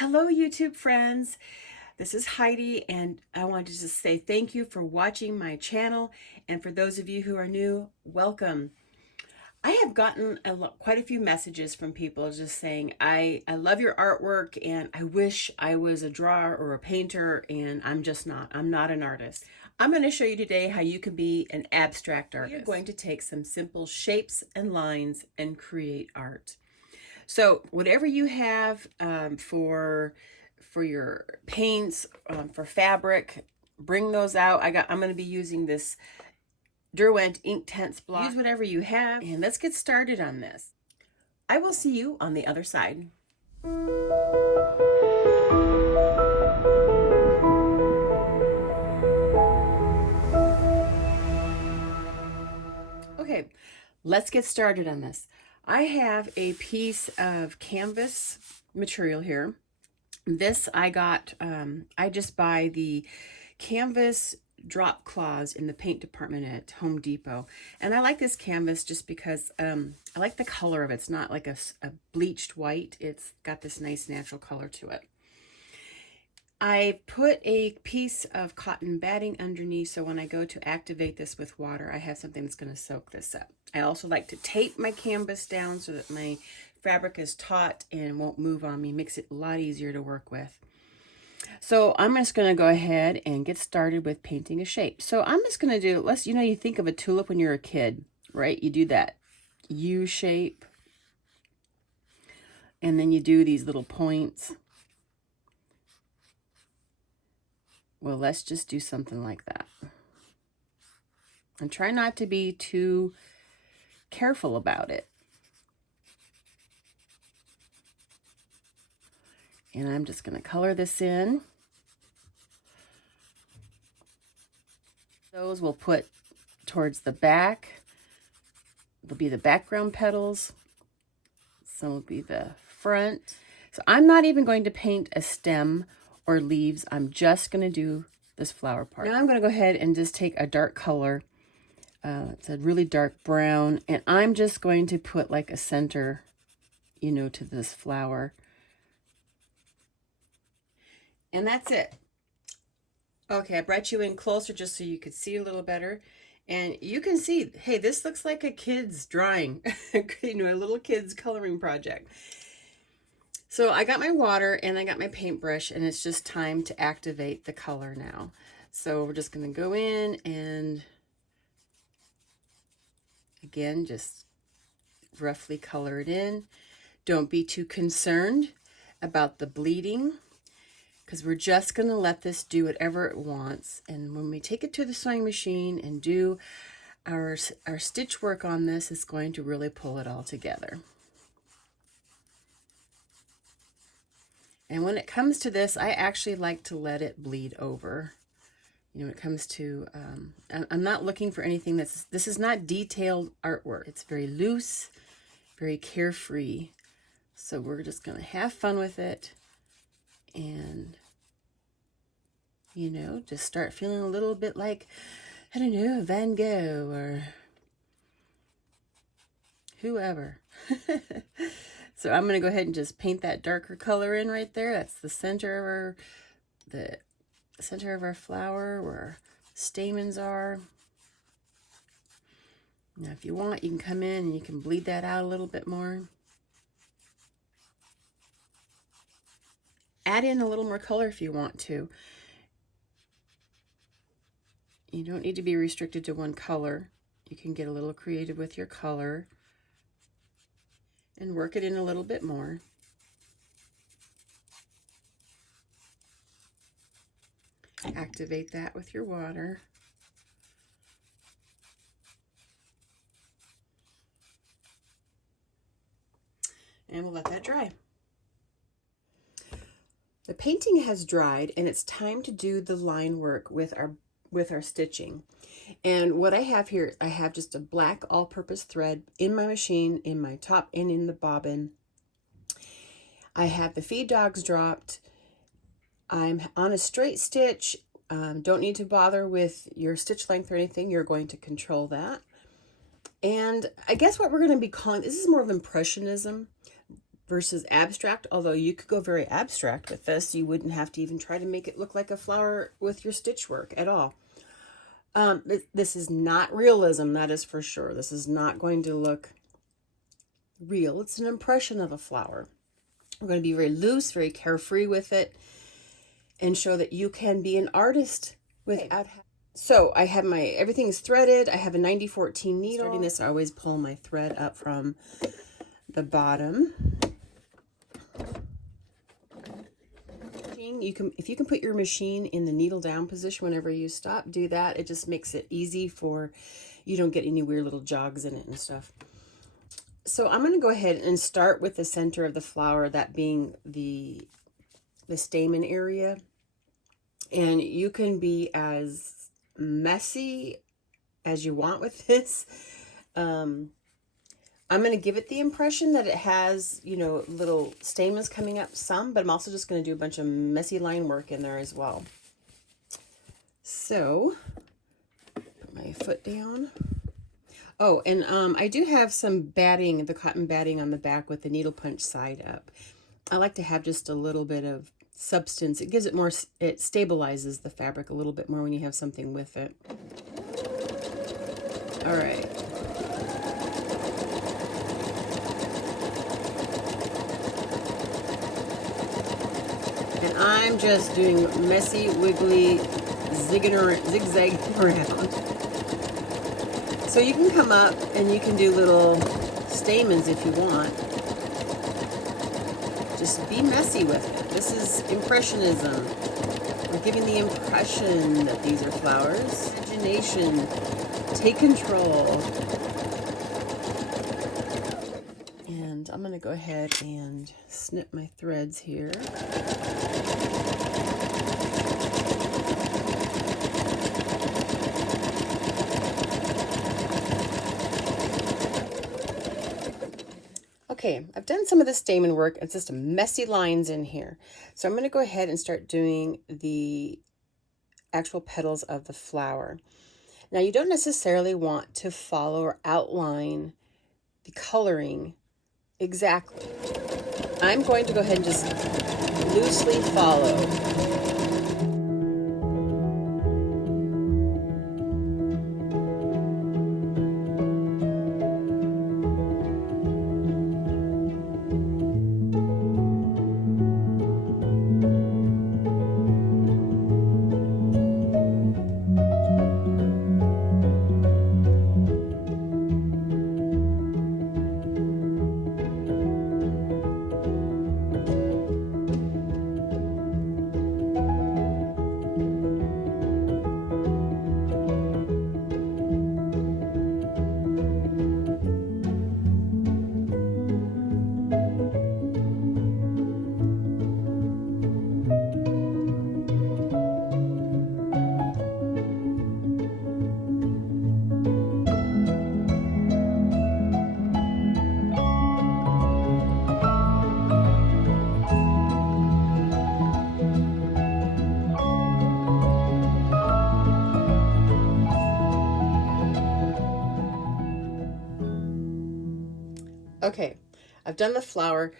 Hello, YouTube friends. This is Heidi, and I wanted to just say thank you for watching my channel. And for those of you who are new, welcome. I have gotten quite a few messages from people just saying, I love your artwork and I wish I was a drawer or a painter, and I'm just not. I'm not an artist. I'm going to show you today how you can be an abstract artist. You're going to take some simple shapes and lines and create art. So whatever you have for your paints, for fabric, bring those out. I'm going to be using this Derwent Inktense block. Use whatever you have, and let's get started on this. I will see you on the other side. Okay, let's get started on this. I have a piece of canvas material here. This I got, I just buy the canvas drop cloths in the paint department at Home Depot. And I like this canvas just because I like the color of it. It's not like a bleached white. It's got this nice natural color to it. I put a piece of cotton batting underneath, so when I go to activate this with water, I have something that's going to soak this up. I also like to tape my canvas down so that my fabric is taut and won't move on me. Makes it a lot easier to work with. So I'm just going to go ahead and get started with painting a shape. So I'm just going to do, you think of a tulip when you're a kid, right? You do that U shape, and then you do these little points. Well, let's just do something like that. And try not to be too careful about it. And I'm just going to color this in. Those we'll put towards the back. They'll be the background petals. Some will be the front. So I'm not even going to paint a stem or leaves. I'm just going to do this flower part. Now I'm going to go ahead and just take a dark color. It's a really dark brown. And I'm just going to put like a center, to this flower. And that's it. Okay, I brought you in closer just so you could see a little better. And you can see, hey, this looks like a kid's drawing, a little kid's coloring project. So I got my water and I got my paintbrush, and it's just time to activate the color now. So we're just going to go in and, again, just roughly color it in. Don't be too concerned about the bleeding, because we're just going to let this do whatever it wants. And when we take it to the sewing machine and do our stitch work on this, it's going to really pull it all together. And when it comes to this, I actually like to let it bleed over. When it comes to, I'm not looking for anything this is not detailed artwork. It's very loose, very carefree. So we're just going to have fun with it. And, just start feeling a little bit like, I don't know, Van Gogh or whoever. So I'm going to go ahead and just paint that darker color in right there. That's the center of our flower, where our stamens are. Now, if you want, you can come in and you can bleed that out a little bit more. Add in a little more color if you want to. You don't need to be restricted to one color. You can get a little creative with your color and work it in a little bit more. Activate that with your water. And we'll let that dry. The painting has dried, and it's time to do the line work with our stitching. And what I have here, I have just a black all-purpose thread in my machine, in my top and in the bobbin. I have the feed dogs dropped. I'm on a straight stitch. Don't need to bother with your stitch length or anything. You're going to control that. And I guess what we're going to be calling, this is more of impressionism. versus abstract, although you could go very abstract with this. You wouldn't have to even try to make it look like a flower with your stitch work at all. This is not realism, that is for sure. This is not going to look real. It's an impression of a flower. We're going to be very loose, very carefree with it, and show that you can be an artist without. So I have everything is threaded. I have a 90-14 needle. Starting this, I always pull my thread up from the bottom. If you can put your machine in the needle down position whenever you stop, do that. It just makes it easy for you don't get any weird little jogs in it and stuff. So I'm going to go ahead and start with the center of the flower, that being the stamen area. And you can be as messy as you want with this. I'm going to give it the impression that it has, you know, little stamens coming up some, but I'm also just going to do a bunch of messy line work in there as well. So, put my foot down. Oh, and I do have some batting, the cotton batting on the back with the needle punch side up. I like to have just a little bit of substance. It gives it more, it stabilizes the fabric a little bit more when you have something with it. All right. And I'm just doing messy, wiggly, zigzagging around. So you can come up and you can do little stamens if you want. Just be messy with it. This is Impressionism. We're giving the impression that these are flowers. Imagination, take control. And I'm going to go ahead and snip my threads here. Okay, I've done some of the stamen work. It's just messy lines in here. So I'm going to go ahead and start doing the actual petals of the flower. Now, you don't necessarily want to follow or outline the coloring exactly. I'm going to go ahead and just loosely follow. Okay, I've done the flower,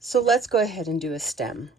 so let's go ahead and do a stem.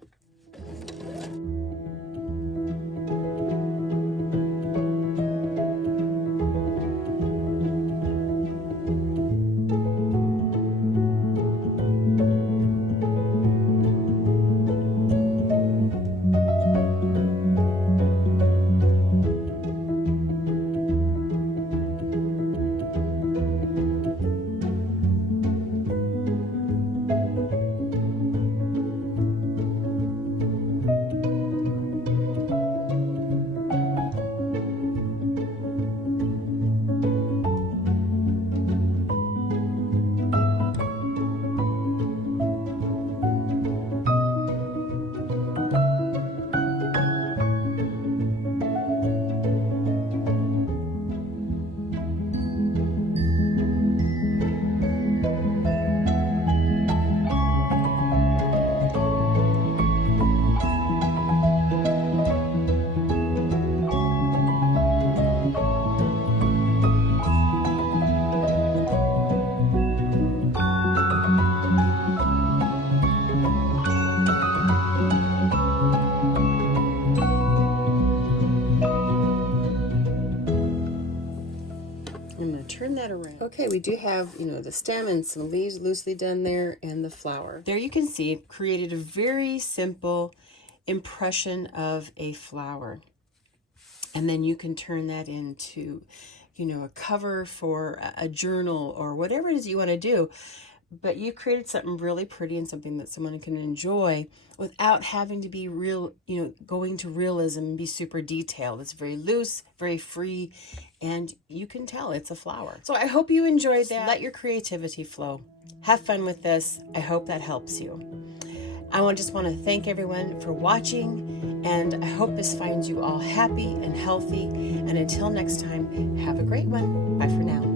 Okay, we do have, the stem and some leaves loosely done there and the flower. There you can see, created a very simple impression of a flower. And then you can turn that into, a cover for a journal or whatever it is you want to do. But you created something really pretty and something that someone can enjoy without having to be real, going to realism and be super detailed. It's very loose, very free, and you can tell it's a flower. So I hope you enjoyed that. Let your creativity flow. Have fun with this. I hope that helps you. I just want to thank everyone for watching, and I hope this finds you all happy and healthy. And until next time, have a great one. Bye for now.